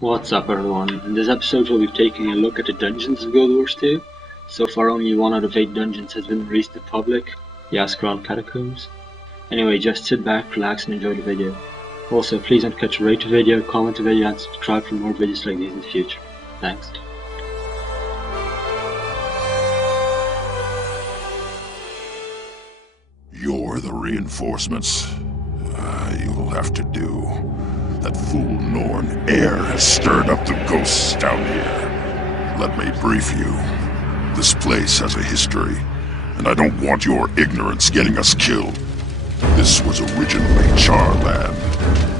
What's up everyone? In this episode we'll be taking a look at the dungeons of Guild Wars 2. So far only 1 out of 8 dungeons has been released to the public, the Ascalon Catacombs. Anyway, just sit back, relax and enjoy the video. Also, please don't forget to rate the video, comment the video and subscribe for more videos like these in the future. Thanks. You're the reinforcements. You'll have to do. That fool Norn Air has stirred up the ghosts down here. Let me brief you. This place has a history, and I don't want your ignorance getting us killed. This was originally Charland.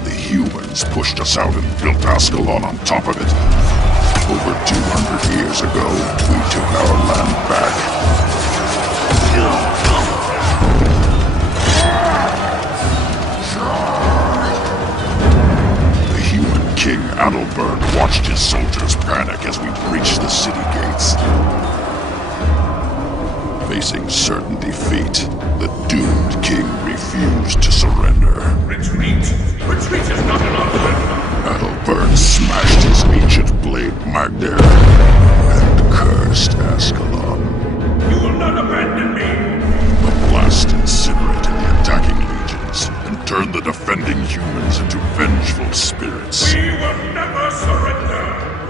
The humans pushed us out and built Ascalon on top of it. Over 200 years ago, we took our land back. King Adalbert watched his soldiers panic as we breached the city gates. Facing certain defeat, the doomed king refused to surrender. Retreat! Retreat is not an option! Adalbert smashed his ancient blade Magner and cursed Ascalon. You will not abandon me! The blast incinerated the attacking legions and turned the defending humans into vengeful spirits. We will never surrender!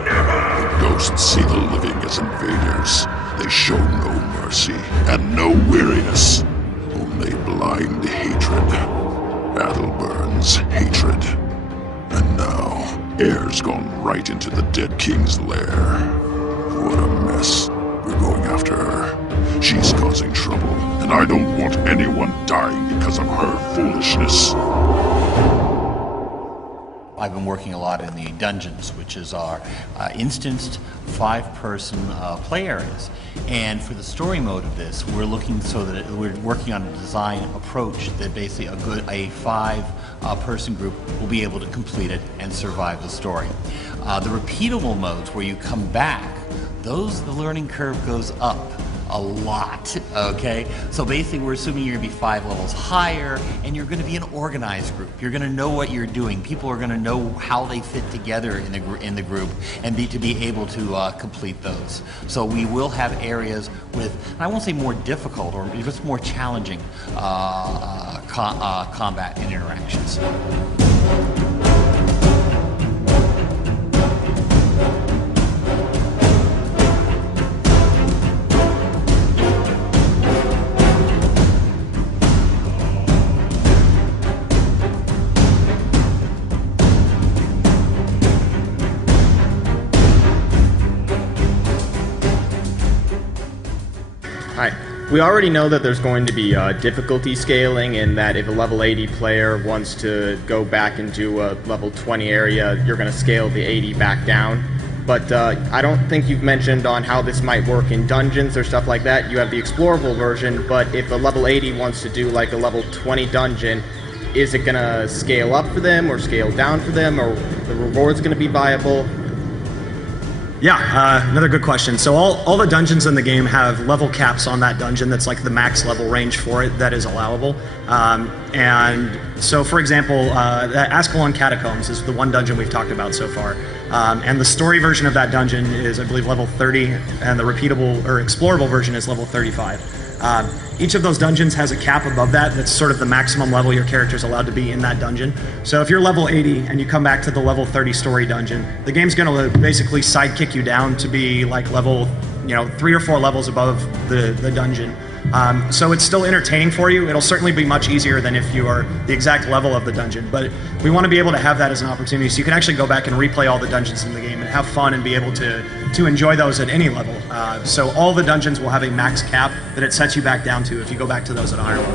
Never! Ghosts see the living as invaders. They show no mercy and no weariness, only blind hatred. Adalbern's hatred. And now, Air's gone right into the dead king's lair. What a mess. We're going after her. She's causing trouble, and I don't want anyone dying because of her foolishness. I've been working a lot in the dungeons, which is our instanced 5-person play areas. And for the story mode of this, we're looking so that we're working on a design approach that basically a 5-person group will be able to complete it and survive the story. The repeatable modes where you come back, the learning curve goes up a lot, okay? So basically we're assuming you're gonna be 5 levels higher and you're gonna be an organized group. You're gonna know what you're doing. People are gonna know how they fit together in the group and to be able to complete those. So we will have areas with, I won't say more difficult or just more challenging combat and interactions. Hi. We already know that there's going to be difficulty scaling, and that if a level 80 player wants to go back into a level 20 area, you're going to scale the 80 back down. But I don't think you've mentioned on how this might work in dungeons or stuff like that. You have the explorable version, but if a level 80 wants to do like a level 20 dungeon, is it going to scale up for them or scale down for them, or the reward's going to be viable? Yeah, another good question. So all the dungeons in the game have level caps on that dungeon. That's like the max level range for it that is allowable. And so, for example, the Ascalon Catacombs is the one dungeon we've talked about so far. And the story version of that dungeon is, I believe, level 30, and the repeatable or explorable version is level 35. Each of those dungeons has a cap above that's sort of the maximum level your character is allowed to be in that dungeon. So if you're level 80 and you come back to the level 30 story dungeon, the game's going to basically sidekick you down to be like level, 3 or 4 levels above the dungeon. So it's still entertaining for you. It'll certainly be much easier than if you are the exact level of the dungeon, but we want to be able to have that as an opportunity so you can actually go back and replay all the dungeons in the game and have fun and be able to enjoy those at any level. So all the dungeons will have a max cap that it sets you back down to if you go back to those at a higher level.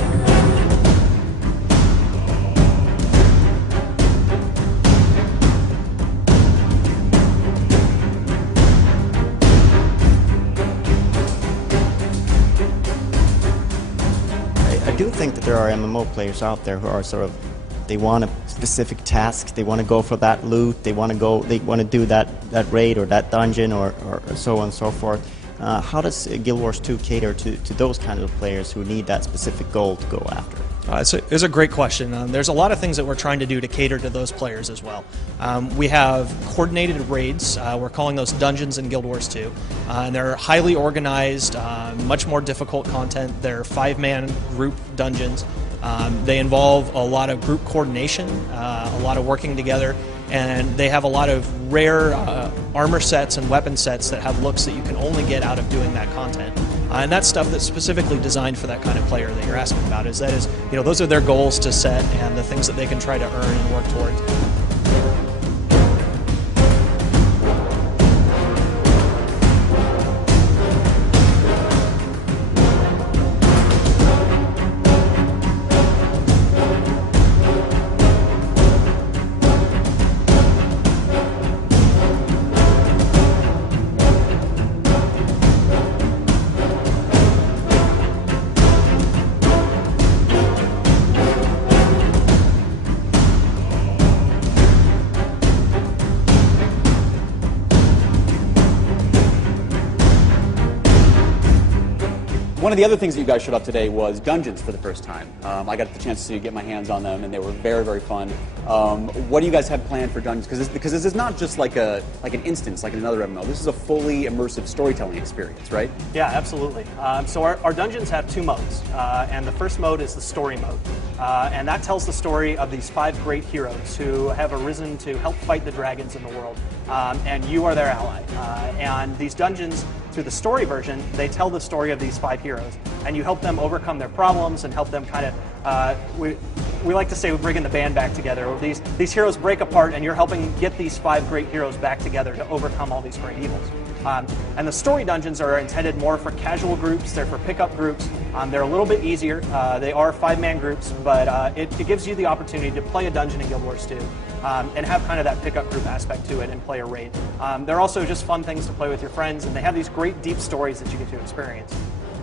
I do think that there are MMO players out there who are they want a specific task, they want to go for that loot, they want to do that raid or that dungeon or so on and so forth. How does Guild Wars 2 cater to those kind of players who need that specific goal to go after? It's a great question. There's a lot of things that we're trying to do to cater to those players as well. We have coordinated raids. We're calling those dungeons in Guild Wars 2. And they're highly organized, much more difficult content. They're 5-man group dungeons. They involve a lot of group coordination, a lot of working together, and they have a lot of rare armor sets and weapon sets that have looks that you can only get out of doing that content. And that's stuff that's specifically designed for that kind of player that you're asking about. Those are their goals to set and the things that they can try to earn and work towards. One of the other things that you guys showed up today was dungeons for the first time. I got the chance to get my hands on them, and they were very, very fun. What do you guys have planned for dungeons? Because this is not just like an instance, like in another MMO. This is a fully immersive storytelling experience, right? Yeah, absolutely. So our dungeons have 2 modes, and the first mode is the story mode. And that tells the story of these 5 great heroes who have arisen to help fight the dragons in the world. And you are their ally. And these dungeons, through the story version, they tell the story of these 5 heroes. And you help them overcome their problems and help them kind of, we like to say we're bringing the band back together. These heroes break apart and you're helping get these 5 great heroes back together to overcome all these great evils. And the story dungeons are intended more for casual groups. They're for pickup groups. They're a little bit easier. They are 5-man groups, but it gives you the opportunity to play a dungeon in Guild Wars 2 and have kind of that pickup group aspect to it and play a raid. They're also just fun things to play with your friends, and they have these great deep stories that you get to experience.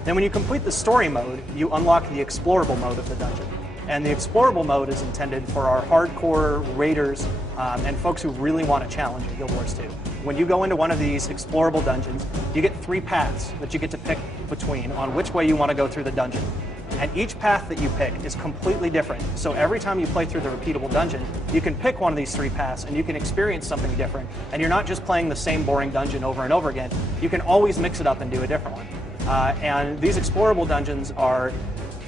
Then when you complete the story mode, you unlock the explorable mode of the dungeon. And the explorable mode is intended for our hardcore raiders and folks who really want a challenge in Guild Wars 2. When you go into one of these explorable dungeons, you get 3 paths that you get to pick between on which way you want to go through the dungeon. And each path that you pick is completely different. So every time you play through the repeatable dungeon, you can pick one of these 3 paths and you can experience something different. And you're not just playing the same boring dungeon over and over again. You can always mix it up and do a different one. And these explorable dungeons are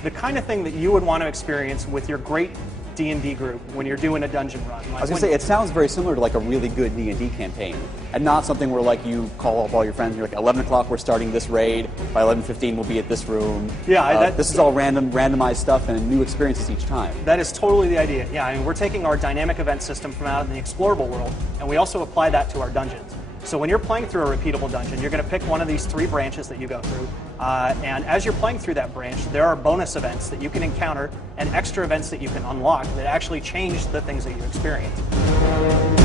the kind of thing that you would want to experience with your great D&D group when you're doing a dungeon run. I was going to say, it sounds very similar to like a really good D&D campaign, and not something where like you call up all your friends and you're like, 11 o'clock we're starting this raid, by 11:15 we'll be at this room. Yeah, this is all randomized stuff and new experiences each time. That is totally the idea. Yeah, I mean, we're taking our dynamic event system from out in the explorable world, and we also apply that to our dungeons. So when you're playing through a repeatable dungeon, you're going to pick one of these 3 branches that you go through. And as you're playing through that branch, there are bonus events that you can encounter and extra events that you can unlock that actually change the things that you experience.